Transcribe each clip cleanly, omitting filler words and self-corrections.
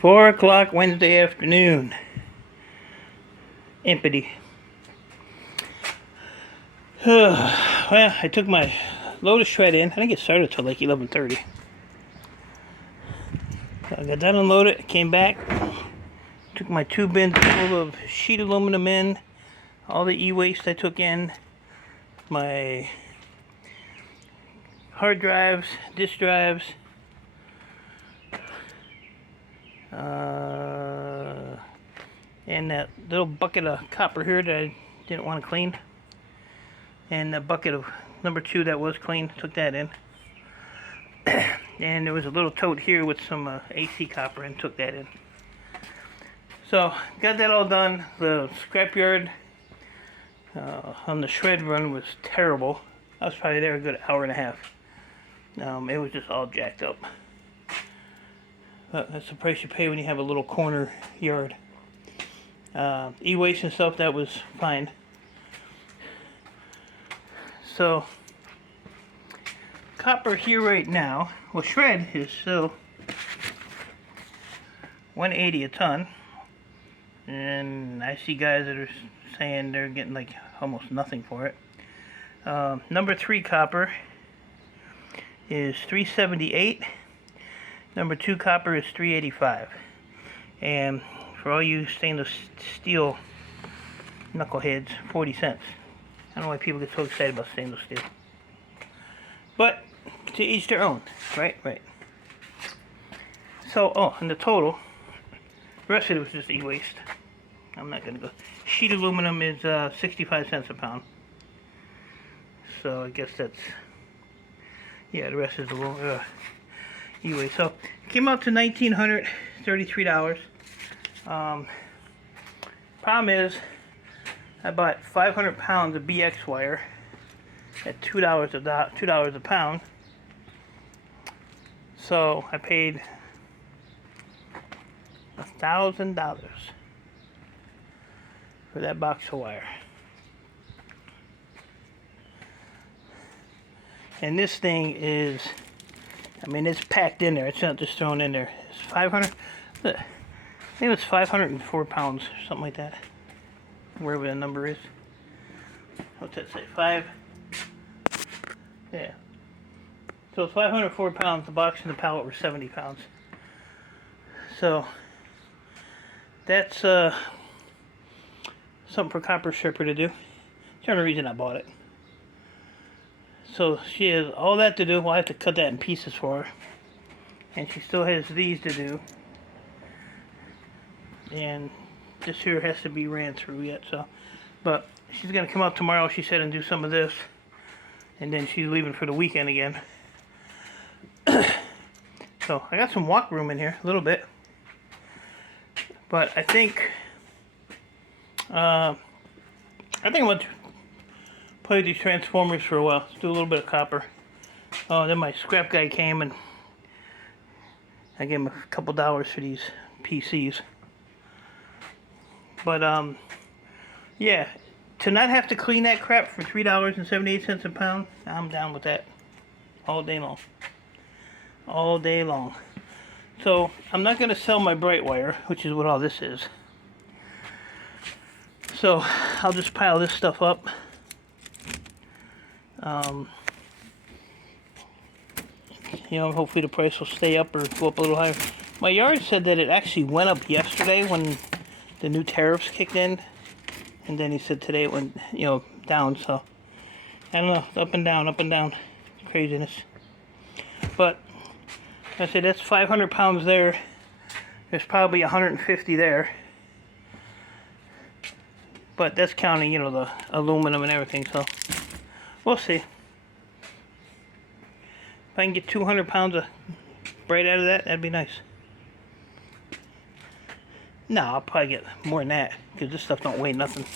4 o'clock Wednesday afternoon. Empty. Well, I took my load of shred in. I didn't get started till like 11:30. So I got that unloaded, came back, took my 2 bins full of sheet aluminum in, all the e-waste I took in, my hard drives, disk drives, and that little bucket of copper here that I didn't want to clean, and the bucket of number 2 that was clean, took that in. And there was a little tote here with some AC copper and took that in. So got that all done. The scrapyard on the shred run was terrible. I was probably there a good hour and a half. It was just all jacked up. But that's the price you pay when you have a little corner yard. E-waste and stuff, that was fine. So copper here right now, well, shred is still $180 a ton, and I see guys that are saying they're getting like almost nothing for it. Number 3 copper is $378. Number 2 copper is $385. And for all you stainless steel knuckleheads, 40 cents. I don't know why people get so excited about stainless steel. But to each their own, right? Right. So, and the total, the rest of it was just e-waste. I'm not gonna go. Sheet aluminum is 65 cents a pound. So I guess that's, yeah, the rest is the e-waste. So it came out to $1,933. Problem is, I bought 500 pounds of BX wire at $2 a pound. So I paid $1,000 for that box of wire. And this thing is, I mean, it's packed in there. It's not just thrown in there. It's 500. I think it's 504 pounds, something like that. Wherever the number is. What's that say? 5. Yeah. So it's 504 pounds. The box and the pallet were 70 pounds. So that's something for Copper Stripper to do. That's the only reason I bought it. So she has all that to do. Well, I have to cut that in pieces for her. And she still has these to do. And this here has to be ran through yet. So, but she's going to come up tomorrow, she said, and do some of this. And then she's leaving for the weekend again. So I got some walk room in here, a little bit. But I think I'm going to play these transformers for a while. Let's do a little bit of copper. Oh, then my scrap guy came and I gave him a couple dollars for these PCs. But yeah, to not have to clean that crap for $3.78 a pound, I'm down with that all day long. All day long. So I'm not going to sell my bright wire, which is what all this is. So I'll just pile this stuff up. You know, hopefully the price will stay up or go up a little higher. My yard said that it actually went up yesterday when the new tariffs kicked in, and then he said today it went, you know, down. So I don't know, up and down, craziness. But I said that's 500 pounds there. There's probably 150 there. But that's counting, you know, the aluminum and everything, so we'll see. If I can get 200 pounds of bright out of that, that'd be nice. No, I'll probably get more than that, because this stuff don't weigh nothing.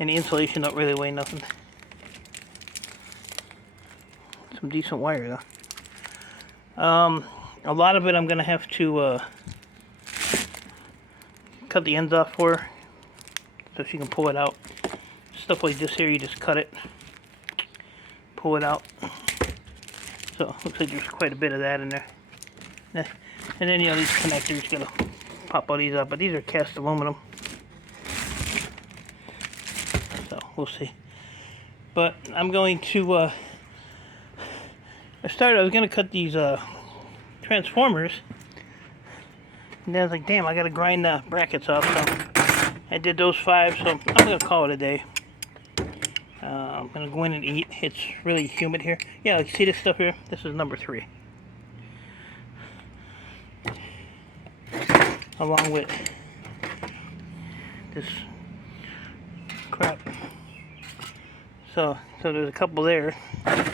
And the insulation don't really weigh nothing. Some decent wire, though. A lot of it I'm going to have to cut the ends off for her, so she can pull it out. Stuff like this here, you just cut it, pull it out. So looks like there's quite a bit of that in there. And then, you know, these connectors, gonna pop all these up, but these are cast aluminum. So, we'll see. But I'm going to, I was gonna cut these, transformers. And then I was like, damn, I gotta grind the brackets off, so I did those 5, so I'm gonna call it a day. I'm gonna go in and eat. It's really humid here. Yeah, like, see this stuff here? This is number 3. Along with this crap. So there's a couple there. I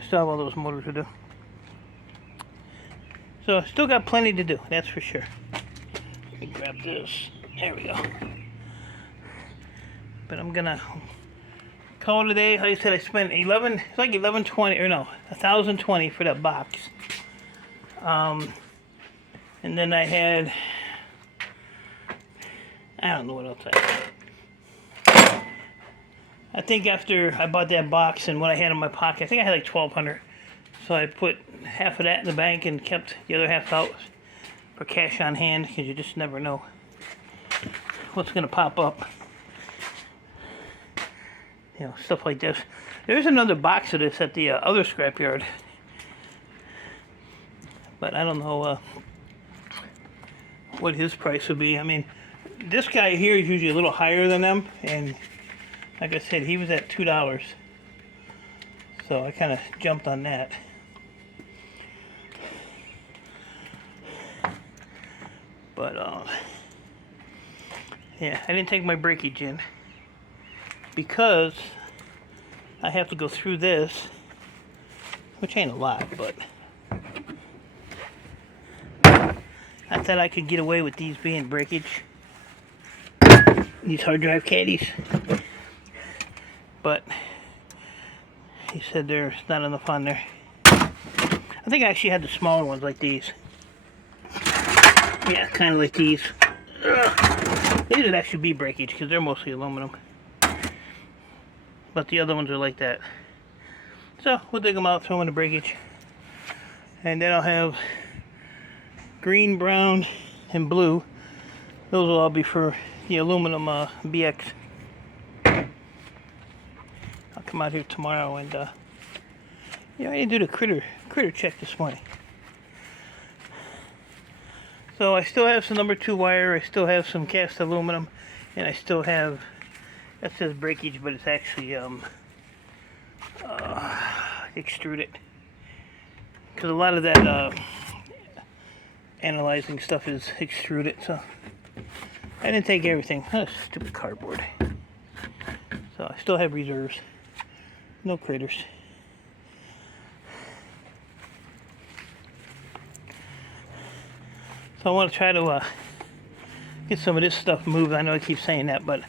still have all those motors to do. So I still got plenty to do, that's for sure. Let me grab this. There we go. But I'm gonna call it a day. Like I said, I spent it's like 1120 or no, 1,020 for that box. And then I had, I don't know what else I had. I think after I bought that box and what I had in my pocket, I think I had like 1,200. So I put half of that in the bank and kept the other half out for cash on hand, because you just never know what's going to pop up. You know, stuff like this. There's another box of this at the other scrapyard. But I don't know what his price would be. I mean, this guy here is usually a little higher than them, and like I said, he was at $2. So I kind of jumped on that. But yeah, I didn't take my breakage in because I have to go through this, which ain't a lot, but I thought I could get away with these being breakage, these hard drive caddies, but he said there's not enough on there. I think I actually had the smaller ones like these. Yeah, kind of like these. These would actually be breakage because they're mostly aluminum, but the other ones are like that. So we'll dig them out, throw them in the breakage, and then I'll have green, brown, and blue. Those will all be for the aluminum BX. I'll come out here tomorrow and yeah, I didn't do the critter check this morning. So I still have some number 2 wire, I still have some cast aluminum, and I still have, that says breakage, but it's actually extruded. Because a lot of that analyzing stuff is extruded, so I didn't take everything. Oh, stupid cardboard. So I still have reserves. No critters. So I want to try to get some of this stuff moved. I know I keep saying that, but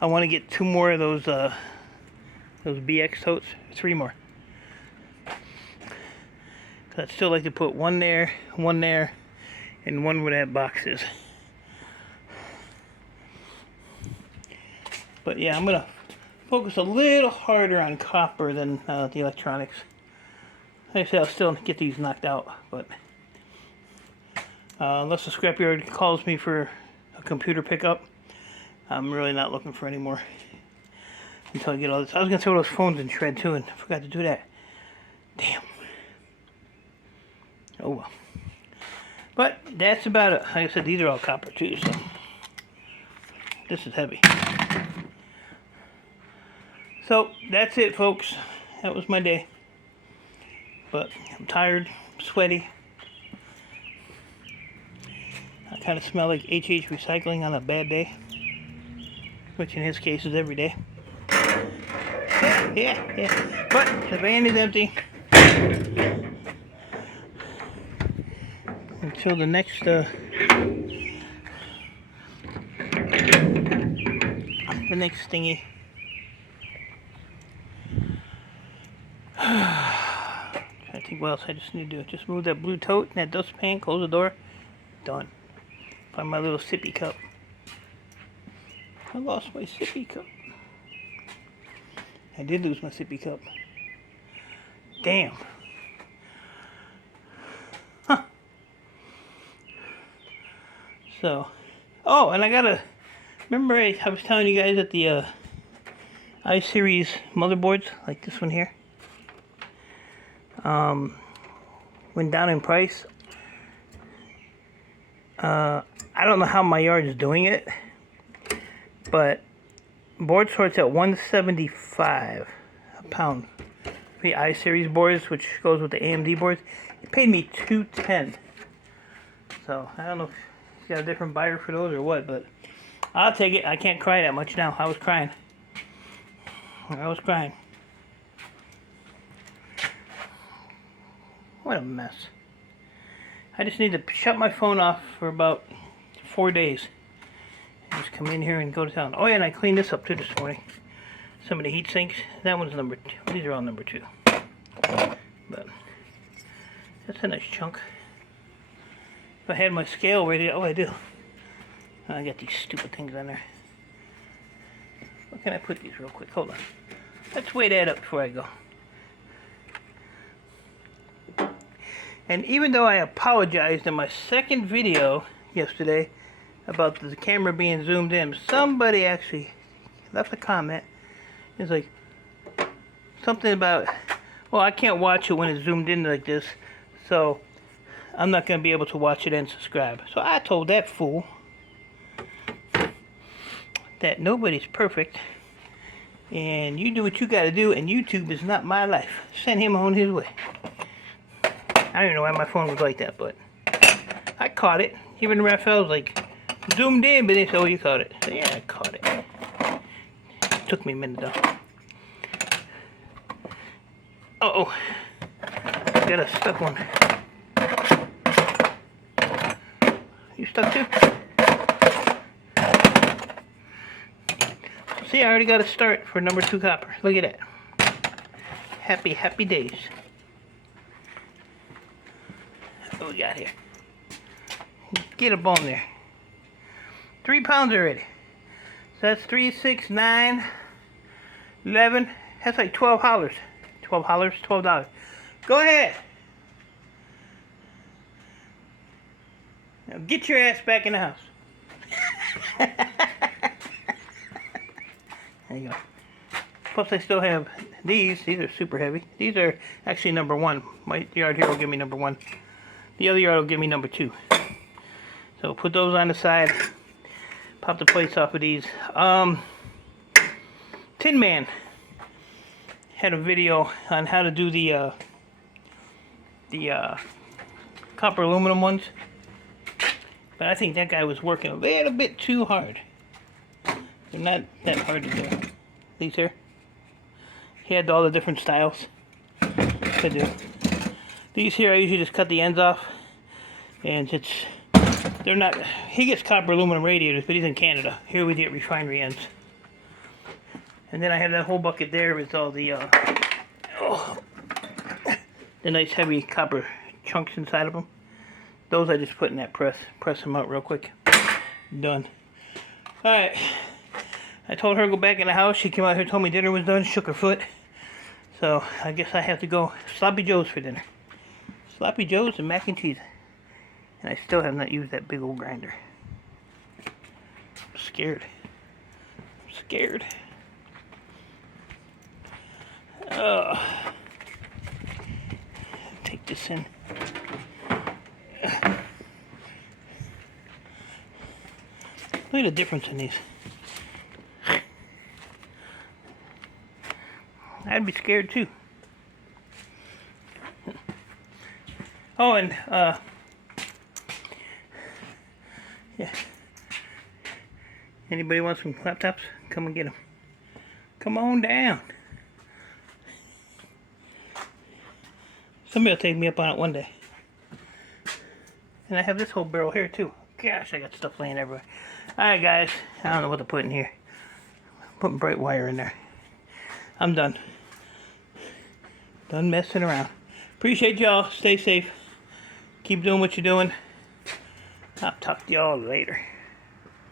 I want to get 2 more of those BX totes. 3 more. I'd still like to put one there, and one where that box is. But yeah, I'm going to focus a little harder on copper than the electronics. Like I said, I'll still get these knocked out, but unless the scrapyard calls me for a computer pickup, I'm really not looking for any more until I get all this. I was going to throw those phones in shred too, and I forgot to do that. Damn. Oh well. But that's about it. Like I said, these are all copper too, so this is heavy. So that's it, folks. That was my day. But I'm tired, sweaty. I kind of smell like HH Recycling on a bad day, which in his case is every day. Yeah. But the van is empty until the next thingy. I think what else I just need to do. Just move that blue tote and that dustpan, close the door, done. Find my little sippy cup. I lost my sippy cup. I did lose my sippy cup. Damn. Huh. So, oh, and I gotta, remember I was telling you guys that the i-series motherboards, like this one here, went down in price. I don't know how my yard is doing it, but board sorts at $175 a pound. The i-series boards, which goes with the AMD boards, it paid me $210. So I don't know if you got a different buyer for those or what, but I'll take it. I can't cry that much now. I was crying. What a mess. I just need to shut my phone off for about 4 days. And just come in here and go to town. Oh yeah, and I cleaned this up too this morning. Some of the heat sinks. That one's number 2. These are all number 2. But that's a nice chunk. If I had my scale ready, oh I do. I got these stupid things on there. Where can I put these real quick? Hold on. Let's weigh that up before I go. And even though I apologized in my second video yesterday about the camera being zoomed in, somebody actually left a comment. It's like something about, well, I can't watch it when it's zoomed in like this, so I'm not going to be able to watch it and subscribe. So I told that fool that nobody's perfect, and you do what you got to do, and YouTube is not my life. Send him on his way. I don't even know why my phone was like that, but I caught it. Even Raphael was like, zoomed in, but they said, oh, you caught it. So yeah, I caught it. Took me a minute though. Uh-oh. Got a stuck one. You stuck too? See, I already got a start for number 2 copper. Look at that. Happy, happy days. What we got here? Get up on there. 3 pounds already. So that's 3, 6, 9, 11. That's like 12 hollers. 12 hollers, $12. Go ahead. Now get your ass back in the house. There you go. Plus I still have these. These are super heavy. These are actually number 1. My yard here will give me number 1. The other yard will give me number 2. So put those on the side. Pop the plates off of these. Tin Man had a video on how to do the copper aluminum ones. But I think that guy was working a little bit too hard. They're not that hard to do. These here. He had all the different styles to do. These here I usually just cut the ends off. And they're not, he gets copper aluminum radiators, but he's in Canada. Here we get refinery ends. And then I have that whole bucket there with all the nice heavy copper chunks inside of them. Those I just put in that press them out real quick. Done. Alright. I told her to go back in the house. She came out here, told me dinner was done, shook her foot. So I guess I have to go Sloppy Joe's for dinner. Sloppy Joe's and mac and cheese. And I still have not used that big old grinder. I'm scared. I'm scared. Take this in. Look at the difference in these. I'd be scared too. Oh, and yeah. Anybody want some laptops? Come and get them. Come on down. Somebody will take me up on it one day. And I have this whole barrel here too. Gosh, I got stuff laying everywhere. Alright guys, I don't know what to put in here. I'm putting bright wire in there. I'm done. Done messing around. Appreciate y'all. Stay safe. Keep doing what you're doing. I'll talk to y'all later.